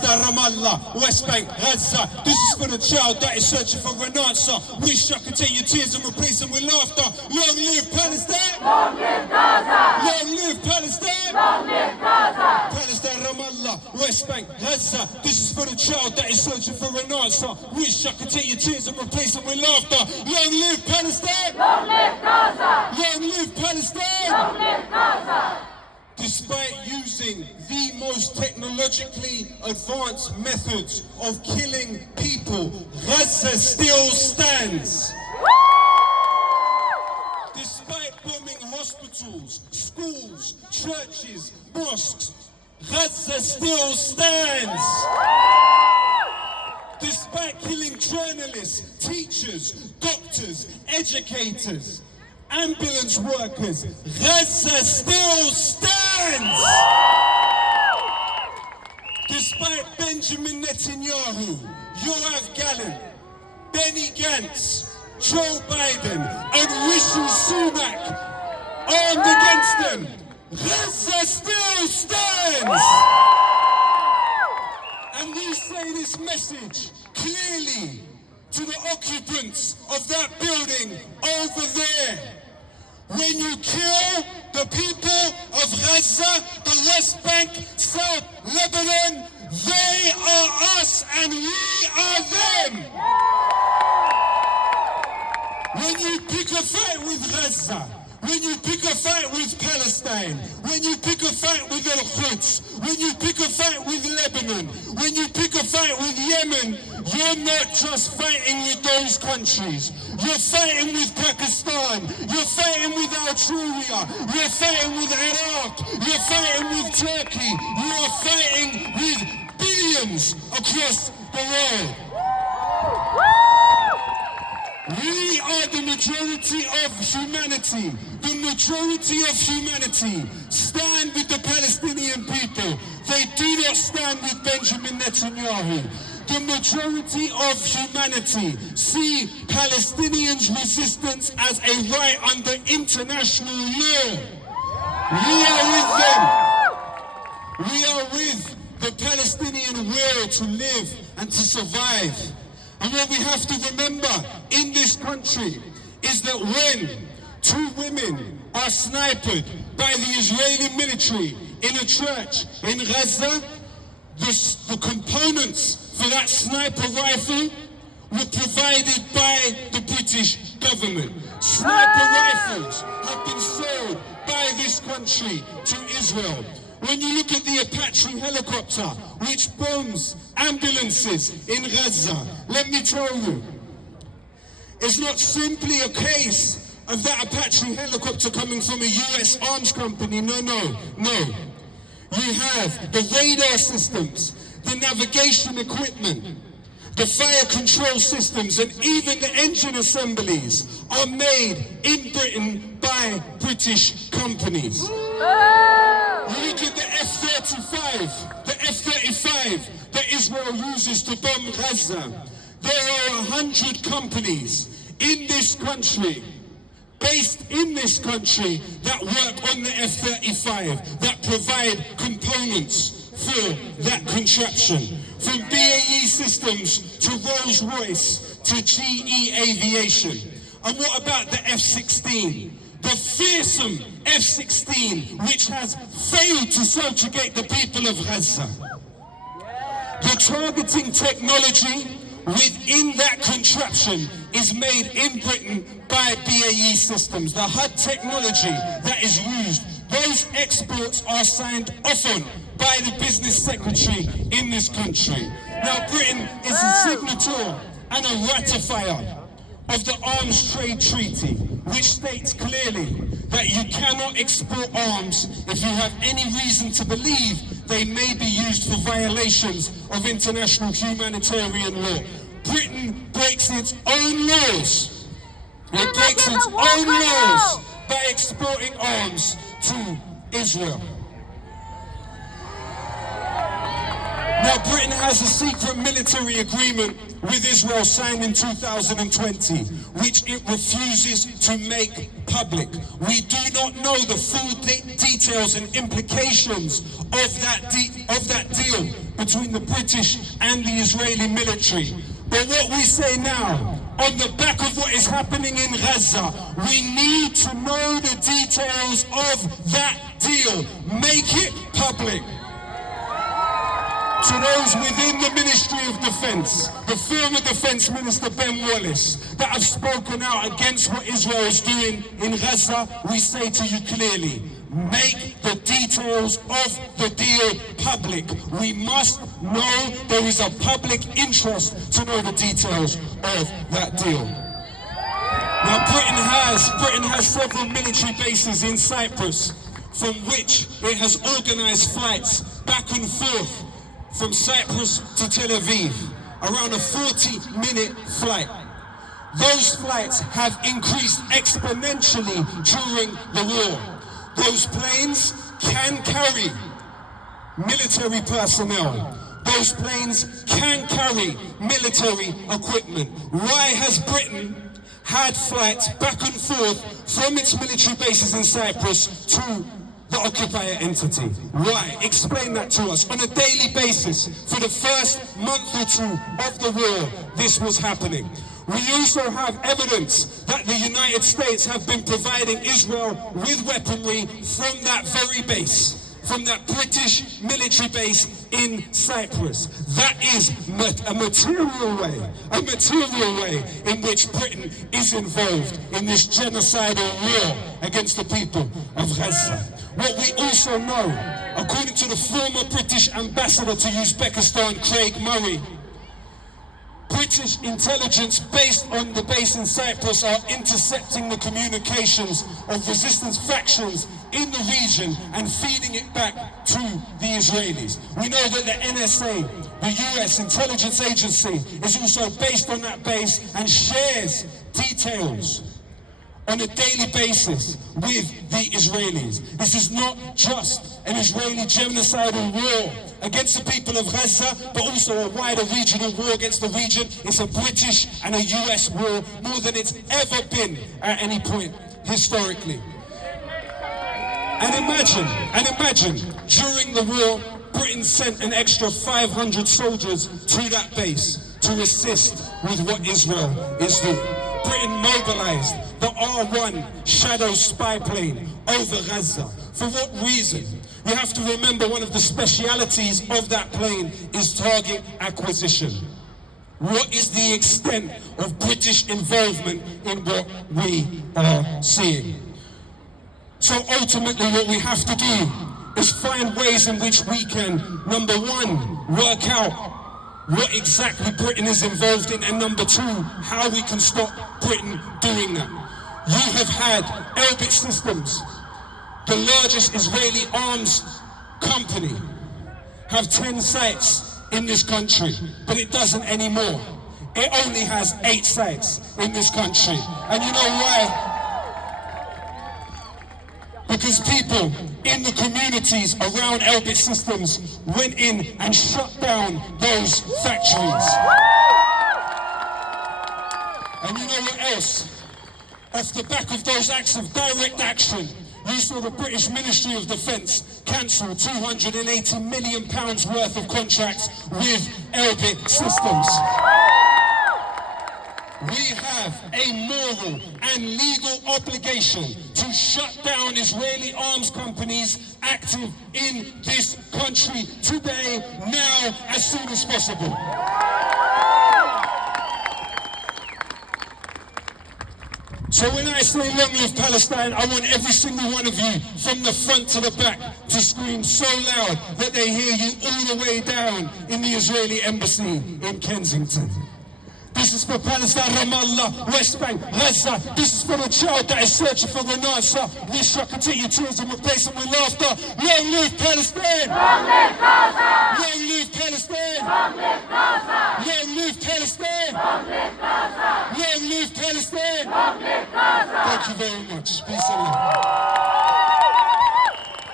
Palestine, Ramallah, West Bank, Gaza. This is for the child that is searching for an answer. Wish I could take your tears and replace them with laughter. Long live Palestine! Long live Gaza! Long live Palestine! Long live Gaza! Palestine, Ramallah, West Bank, Gaza. This is for the child that is searching for an answer. Wish I could take your tears and replace them with laughter. Long live Palestine! Long live Gaza! Long live Palestine! Long live Gaza! Despite using the most technologically advanced methods of killing people, Gaza still stands. Despite bombing hospitals, schools, churches, mosques, Gaza still stands. Despite killing journalists, teachers, doctors, educators, ambulance workers, Gaza still stands! Despite Benjamin Netanyahu, Yoav Gallant, Benny Gantz, Joe Biden and Rishi Sunak armed against them, Gaza still stands! And we say this message clearly to the occupants of that building over there. When you kill the people of Gaza, the West Bank, South Lebanon, they are us and we are them. When you pick a fight with Gaza, when you pick a fight with Palestine, when you pick a fight with Al-Quds, when you pick a fight with Lebanon, when you pick a fight with Yemen, you're not just fighting with those countries. You're fighting with Pakistan. You're fighting with Algeria. You're fighting with Iraq. You're fighting with Turkey. You're fighting with billions across the world. We are the majority of humanity. The majority of humanity stand with the Palestinian people. They do not stand with Benjamin Netanyahu. The majority of humanity see Palestinians' resistance as a right under international law. We are with them. We are with the Palestinian will to live and to survive. And what we have to remember in this country is that when two women are sniped by the Israeli military in a church in Gaza, the components for that sniper rifle were provided by the British government. Sniper rifles have been sold by this country to Israel. When you look at the Apache helicopter, which bombs ambulances in Gaza, let me tell you, it's not simply a case of that Apache helicopter coming from a US arms company. No. You have the radar systems, the navigation equipment, the fire control systems, and even the engine assemblies are made in Britain by British companies. You look at the F-35 that Israel uses to bomb Gaza. There are 100 companies in this country, based in this country, that work on the F-35, that provide components for that contraption. From BAE Systems to Rolls-Royce to GE Aviation. And what about the F-16? The fearsome F-16, which has failed to subjugate the people of Gaza. The targeting technology within that contraption is made in Britain by BAE Systems. The HUD technology that is used, those exports are signed off on by the business secretary in this country. Now, Britain is a signatory and a ratifier of the Arms Trade Treaty, which states clearly that you cannot export arms if you have any reason to believe they may be used for violations of international humanitarian law. Britain breaks its own laws. It breaks its own laws by exporting arms to Israel. Now, Britain has a secret military agreement with Israel signed in 2020, which it refuses to make public. We do not know the full details and implications of that deal between the British and the Israeli military. But what we say now, on the back of what is happening in Gaza, we need to know the details of that deal. Make it public. To those within the Ministry of Defence, the former Defence Minister Ben Wallace, that have spoken out against what Israel is doing in Gaza, we say to you clearly, make the details of the deal public. We must know, there is a public interest to know the details of that deal. Now Britain has several military bases in Cyprus, from which it has organised flights back and forth from Cyprus to Tel Aviv, around a 40-minute flight. Those flights have increased exponentially during the war. Those planes can carry military personnel. Those planes can carry military equipment. Why has Britain had flights back and forth from its military bases in Cyprus to the occupier entity? Why? Explain that to us. On a daily basis, for the first month or two of the war, this was happening. We also have evidence that the United States have been providing Israel with weaponry from that very base, from that British military base in Cyprus. That is a material way in which Britain is involved in this genocidal war against the people of Gaza. What we also know, according to the former British ambassador to Uzbekistan, Craig Murray, British intelligence based on the base in Cyprus are intercepting the communications of resistance factions in the region and feeding it back to the Israelis. We know that the NSA, the US intelligence agency, is also based on that base and shares details on a daily basis with the Israelis. This is not just an Israeli genocidal war against the people of Gaza, but also a wider regional war against the region. It's a British and a US war, more than it's ever been at any point historically. And imagine, during the war, Britain sent an extra 500 soldiers to that base to assist with what Israel is doing. Britain mobilized the R1 Shadow spy plane over Gaza. For what reason? You have to remember, one of the specialities of that plane is target acquisition. What is the extent of British involvement in what we are seeing? So ultimately what we have to do is find ways in which we can, number one, work out what exactly Britain is involved in, and number two, how we can stop Britain doing that. You have had Elbit Systems, the largest Israeli arms company, have 10 sites in this country, but it doesn't anymore. It only has 8 sites in this country. And you know why? Because people in the communities around Elbit Systems went in and shut down those factories. And you know what else? Off the back of those acts of direct action, you saw the British Ministry of Defence cancel £280 million worth of contracts with Elbit Systems. We have a moral and legal obligation to shut down Israeli arms companies active in this country today, now, as soon as possible. So when I say long live Palestine, I want every single one of you, from the front to the back, to scream so loud that they hear you all the way down in the Israeli embassy in Kensington. This is for Palestine, Ramallah, West Bank, Gaza. This is for the child that is searching for an answer. Wish I could take your tears and replace them with laughter. Long live Palestine! Long live Gaza! Long live Palestine! Long live Gaza! Long live Palestine! Long live Gaza! Long live Palestine! Long live Gaza! Thank you very much. Peace and love.